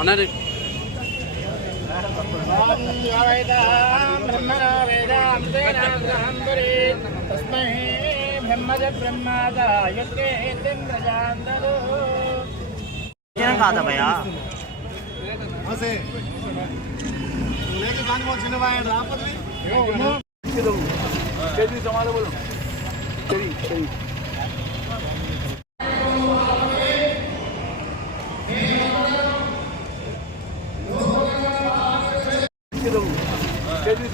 అన్నారు కాదా భయ్యా समाज बोलो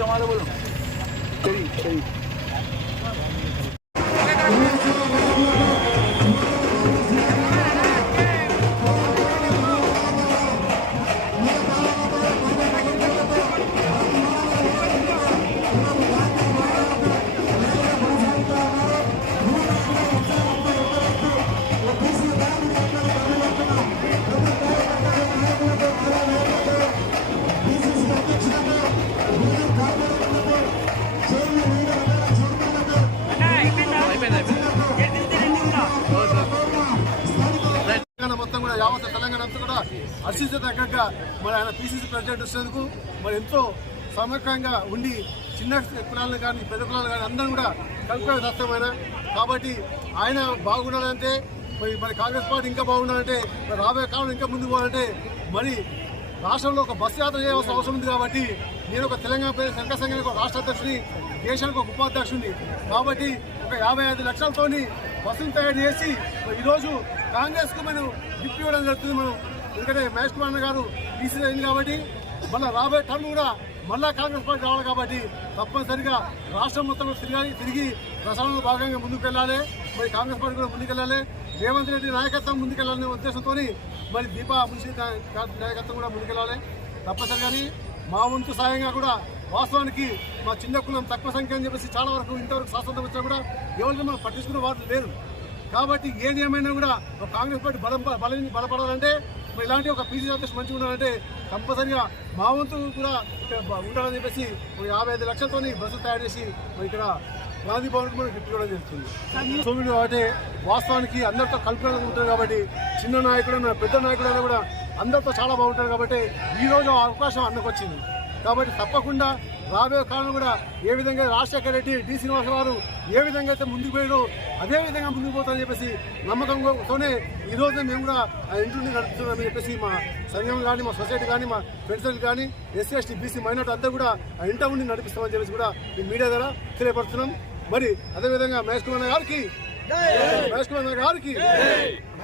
समाज बोलो మొత్తం కూడా యావత్ తెలంగాణ అంతా కూడా హర్షించదగ్గ మరి ఆయన పిసిసి ప్రెసిడెంట్ వచ్చినందుకు మరి ఎంతో సమగ్రంగా ఉండి చిన్న కులాలను కానీ పెద్ద కులాలు కానీ అందరం కూడా కలుపుకొని దత్తమైన కాబట్టి ఆయన బాగుండాలంటే మరి కాంగ్రెస్ పార్టీ ఇంకా బాగుండాలంటే మరి రాబోయే కాలం ఇంకా ముందుకు పోవాలంటే మరి రాష్ట్రంలో ఒక బస్సు యాత్ర చేయవలసిన అవసరం ఉంది కాబట్టి నేను ఒక తెలంగాణ ప్రదేశ్ సంఘ సంఘానికి ఒక రాష్ట్ర అధ్యక్షుని దేశానికి ఒక ఉపాధ్యక్షుడిని కాబట్టి ఒక 55 లక్షలతోని బస్సును తయారు చేసి ఈరోజు కాంగ్రెస్కు మనం గిఫ్ట్ ఇవ్వడం జరుగుతుంది. మనం ఎందుకంటే మహేష్ కుమార్ గారు బీసీ అయింది కాబట్టి మళ్ళీ రాబోయే టర్మ్ కూడా మళ్ళా కాంగ్రెస్ పార్టీ రావాలి కాబట్టి తప్పనిసరిగా రాష్ట్రం మొత్తం తిరిగి ప్రచారంలో భాగంగా ముందుకు వెళ్ళాలి. మరి కాంగ్రెస్ పార్టీ కూడా ముందుకెళ్ళాలి. రేవంత్ రెడ్డి నాయకత్వం ముందుకెళ్లాలనే ఉద్దేశంతో మరి దీపా మున్షి నాయకత్వం కూడా ముందుకెళ్ళాలి. తప్పనిసరిగాని మా వంతు సాయంగా కూడా వాస్తవానికి మా చిన్న కులం తక్కువ సంఖ్య అని చెప్పేసి చాలా వరకు ఇంతవరకు స్వాతంత్రం వచ్చినా కూడా ఎవరిని మనం పట్టించుకునే వారు లేరు. కాబట్టి ఏది ఏమైనా కూడా ఒక కాంగ్రెస్ పార్టీ బలపడాలంటే మరి ఇలాంటి ఒక పీసీ అధ్యక్షుడు మంచిగా ఉండాలంటే కంపల్సరిగా మా వంతు కూడా ఉండాలని చెప్పేసి 55 లక్షలతో బస్సులు తయారు చేసి మరి ఇక్కడ గాంధీ భవన్కి మనం గిఫ్ట్ ఇవ్వడం జరుగుతుంది. సోమిడి కాబట్టి వాస్తవానికి అందరితో కలుపుకోవడం ఉంటుంది కాబట్టి చిన్న నాయకుడు పెద్ద నాయకుడు కూడా అందరితో చాలా బాగుంటారు కాబట్టి ఈరోజు అవకాశం అన్నకు వచ్చింది. కాబట్టి తప్పకుండా రాబోయే కాలం కూడా ఏ విధంగా రాజశేఖర రెడ్డి డి శ్రీనివాస గారు ఏ విధంగా అయితే ముందుకు పోయారో అదే విధంగా ముందుకు పోతామని చెప్పేసి నమ్మకంతోనే ఈరోజు మేము కూడా ఆ ఇంటిని నడుపుతున్నామని చెప్పేసి మా సంఘం కానీ మా సొసైటీ కానీ మా ఫ్రెండ్స్ కానీ ఎస్సీ ఎస్టీ బీసీ మైనార్టీ అంతా కూడా ఆ ఇంట ఉండి నడిపిస్తామని చెప్పేసి కూడా ఈ మీడియా ద్వారా తెలియపరుస్తున్నాం. మరి అదేవిధంగా మహేష్ కుమార్ గారికి